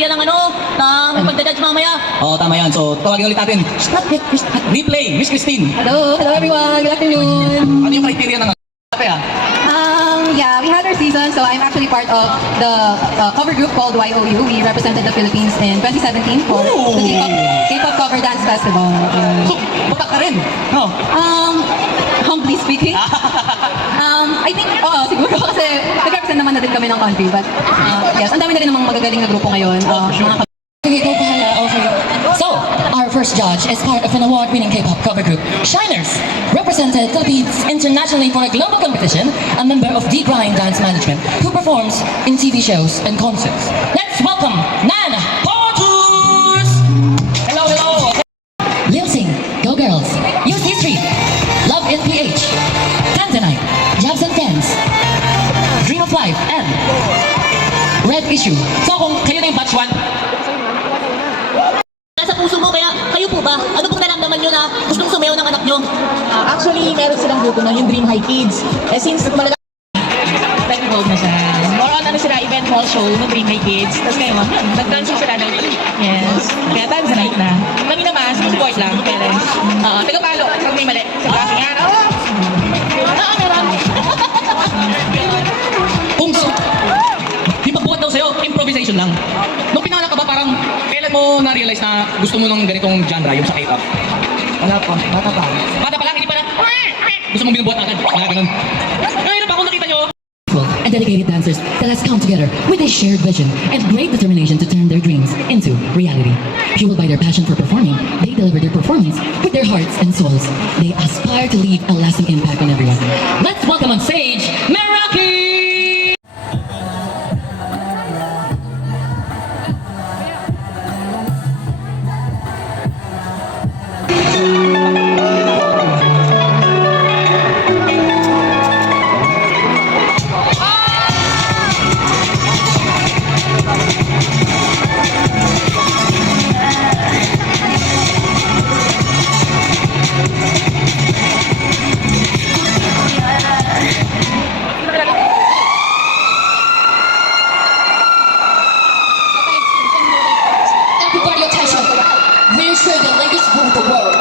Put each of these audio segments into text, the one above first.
criteria ng ng pagda-judge mamaya. Oo, tama yan. So, tawagin ulit natin. Replay, Miss Christine. Hello everyone. Good afternoon. Ano yung criteria ng ate? Yeah, we had our season, so I'm actually part of the cover group called YOU. We represented the Philippines in 2017 for the K-pop Cover Dance Festival. So, batak ka rin, no? Humbly speaking, I think, siguro kasi nag-represent naman na din kami ng country, but yes, ang dami na rin namang magagaling na grupo ngayon. So, our first judge is part of an award-winning K-pop cover group, Shiners, represented Philippines internationally for a global competition, a member of D-Grind Dance Management, who performs in TV shows and concerts. Let's welcome Nan Portus! Hello, hello! Lil Sing, Go Girls, Use Street, Love in PH, Tanzanite, Jabs and Friends, Dream of Life, and Red Issue. So kung kayo na yung batch 1, Nasa puso mo, kaya kayo po ba? Ano pong naramdaman nyo na gustong sumayaw ng anak nyo? Actually, meron silang grupo na yung Dream High Kids. Since malaga involved na siya. More on sila, event hall show ng Dream High Kids. Tapos ngayon, nag-dancing sila ng yes. Kaya Tanzanite na. Kami naman, support lang, parents. Taga-palo, pag may mali. Sa traffic nga, meron. di pagbuhat daw sa'yo, improvisation lang. Nung pinanganak ka ba, parang kailan mo na-realize na gusto mo ng ganitong genre, yung sa K-pop? Wala po, bata pa. Bata pa lang, hindi pa na, gusto mong binubuhat agad. Wala ganun. Ngayon pa kung nakita nyo. and dedicated dancers that has come together with a shared vision and great determination to turn their dreams into reality. Fueled by their passion for performing, they deliver their performance with their hearts and souls. They aspire to leave a lasting impact on everyone. Let's welcome on stage, Meraki! Everybody attention. We're sure the latest rule of the world.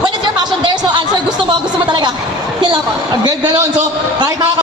When it's your passion, there's no answer. Gusto mo talaga. Yan lang po. Ang ganda nun. So, kahit nakaka...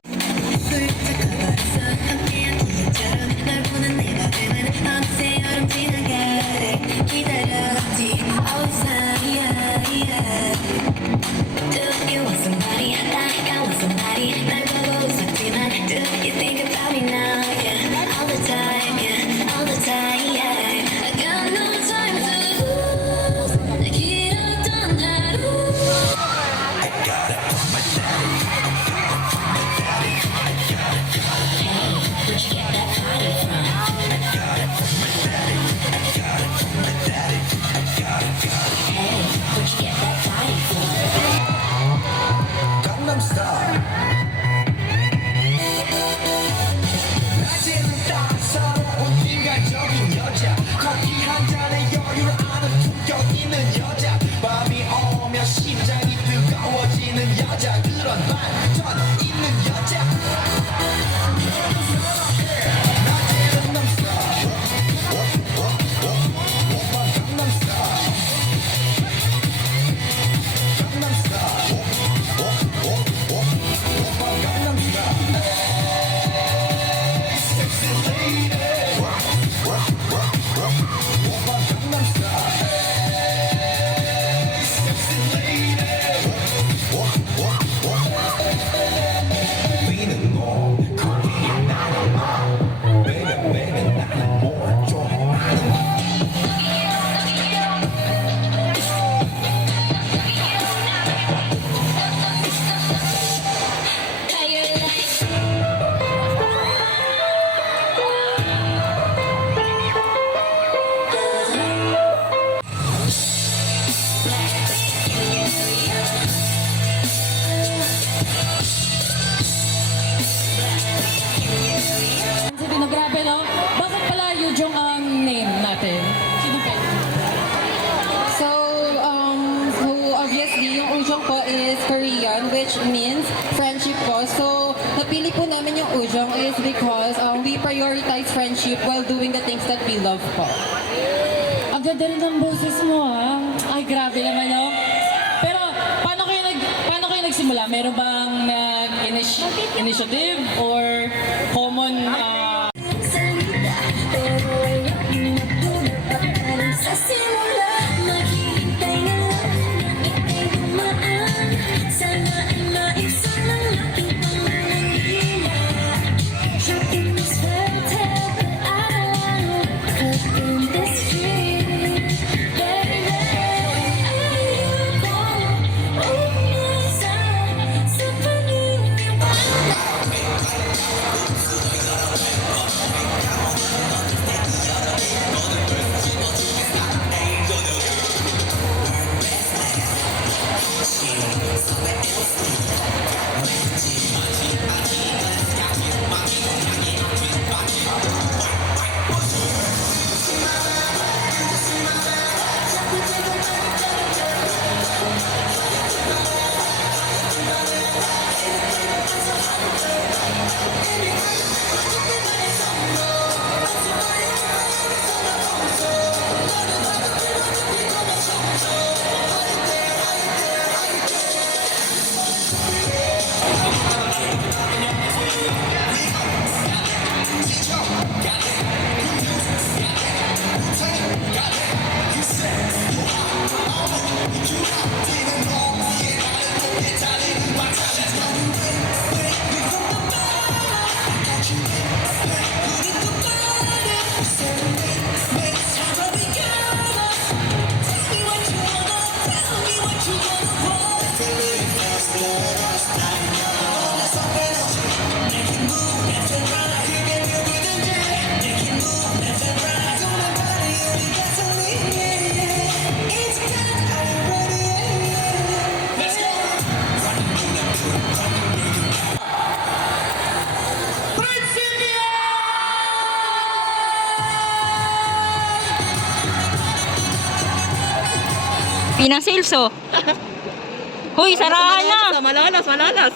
prioritize friendship while doing the things that we love po. Ang ganda rin ng boses mo, ha? Ay, grabe naman, no? Pero paano kayo nagsimula? Meron bang initiative or common salita, pero ayaw matulog sa simula. Maghihintay na lang na ika'y dumaan. Sana ay maibsan ng aking pangangailangan. Something is fatal, but I don't wanna cut in this dream. Baby, ayoko umasa sa paniniwala. Pinang sales, oh. Hoy, sarahan na. Malalas.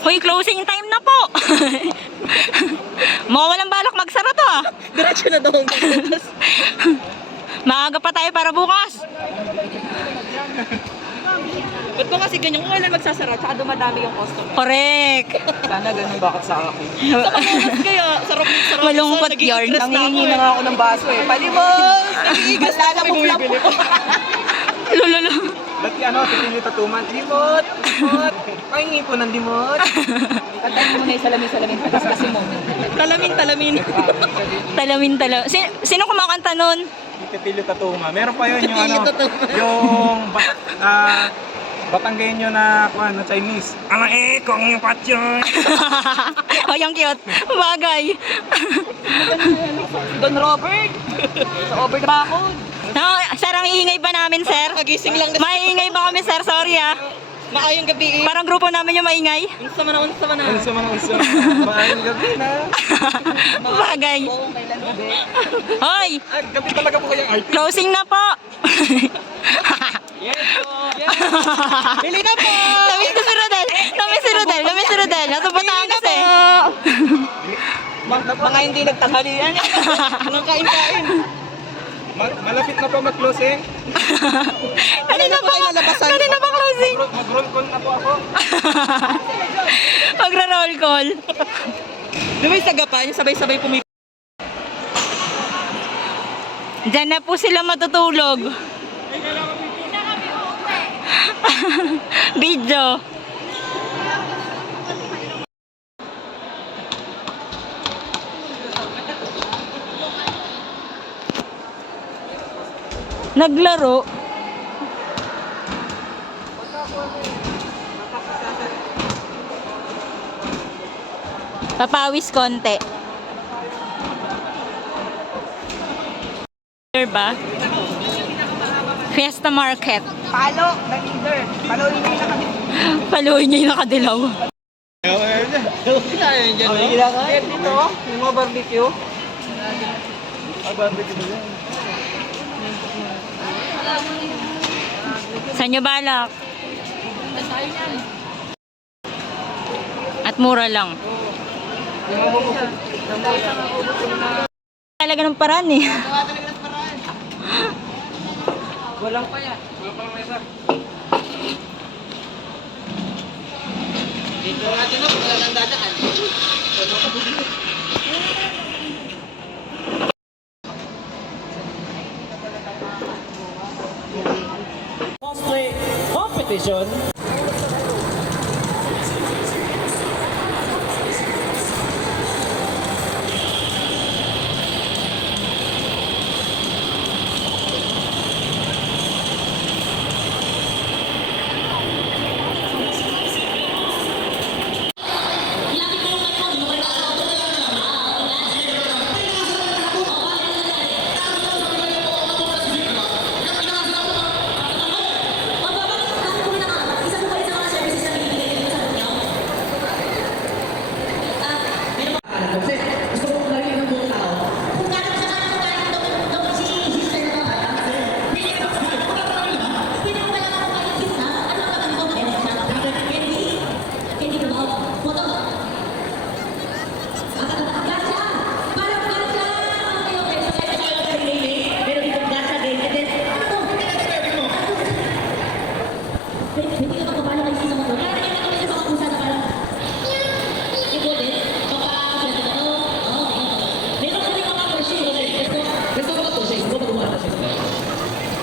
Hoy, closing time na po. Mawawalang balak magsara to, ah. Diretso na daw. Maaga pa tayo para bukas. Ba't ko kasi ganyan kung kailan magsasara, tsaka dumadami yung customer. Correct. Sana ganun bakit sa akin. Sa Malolos kaya, sarap. Malungkot yarn. Nangihingi na nga ako ng baso eh. Palimos! Nag-iigas na lang po. Lululu. Ba't si Pili Tatuman? Limot! Limot! Pahingi po ng limot! Kantahin mo na yung salamin. Tapos kasi mo. Talamin. Sino kumakanta nun? Si Pili Tatuma. Meron pa yun yung Pili Tatuma. yung Batanggenyo na Chinese. Kung yung patyon! Oh, yung cute. Bagay. Don Robert! Sa Overdrakon. No, sir, ang iingay ba namin, sir? Kagising lang na. Maingay ba kami, sir? Sorry, ah. Maayong gabi. Parang grupo namin yung maingay. Unsa man na. Unsa mga unsa. Maayong gabi na. Bagay. Oo, kailan gabi. Hoy, Gabi talaga po kayang artist. closing na po. Yes po. Bili na po! Namiss ko si Rodel. Namiss si Rodel. Nasa Batangas eh. Mga hindi nagtanghalian. Anong kain-kain? Malapit na po mag-closing. Kanina pa closing. Mag-roll call na po ako. Magra-roll call. Di ba yung sagapan? Yung sabay-sabay pumipili. Diyan na po sila matutulog. Video. Naglaro. Papawis konti. Ba? Fiesta Market. Palo, nag-either. Paluin niyo na kami. Paluin niya yung nakadilaw. Dito, yung mga barbecue. Barbecue ba yan? Saan nyo balak? At mura lang. Talaga ng paraan eh. Gawa talaga ng paraan. Walang pa yan. Walang pa mesa. Dito natin na, wala nang dadaan. Cosplay competition.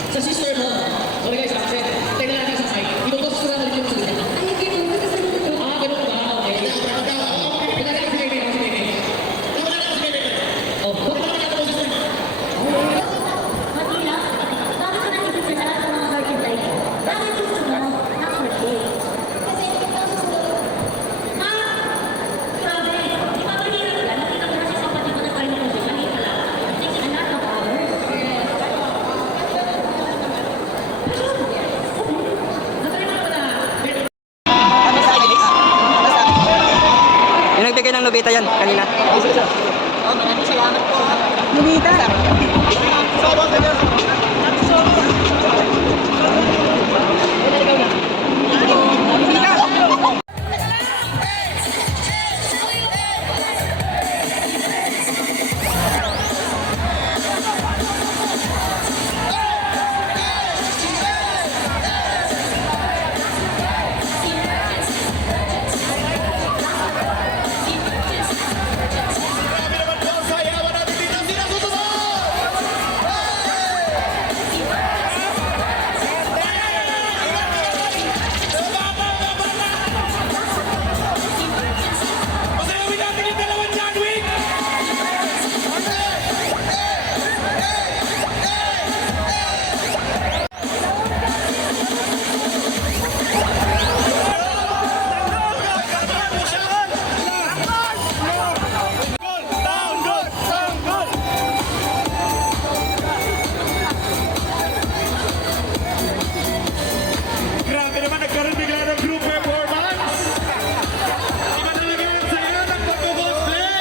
Sa sister mo. Sorry guys, kasi tayo na natin sa side. Inutos ko na ulit yung sa gitna. Ah, ganun ba? Okay. Pagka natin si Bebe, si Bebe. Oh, bakit naman natin si sister? Matila, bakit ko naisip sa lahat ng mga merchandise? Bakit gusto mo ng birthday? Kasi hindi ka susunod. Grabe. Di ba mahirap yan? Nakita ko na siya sa kapatid ko na parang nag-birthday. Kanina pala. It takes a lot of hours. Yung nagbigay ng Nobita yan, kanina. Oh, maraming salamat po. Nobita. Grabe naman, nagkaroon bigla ng group performance. Iba talaga yung saya ng pag-cosplay.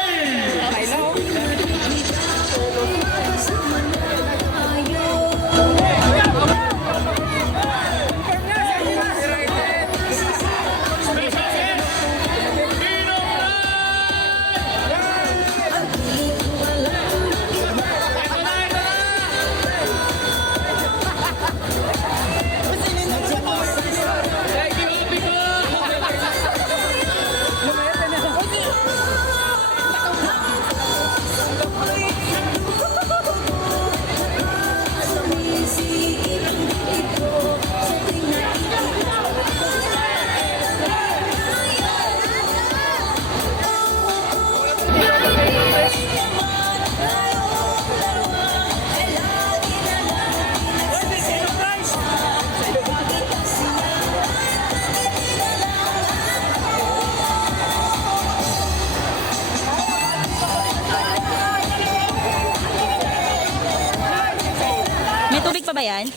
May tubig pa ba yan?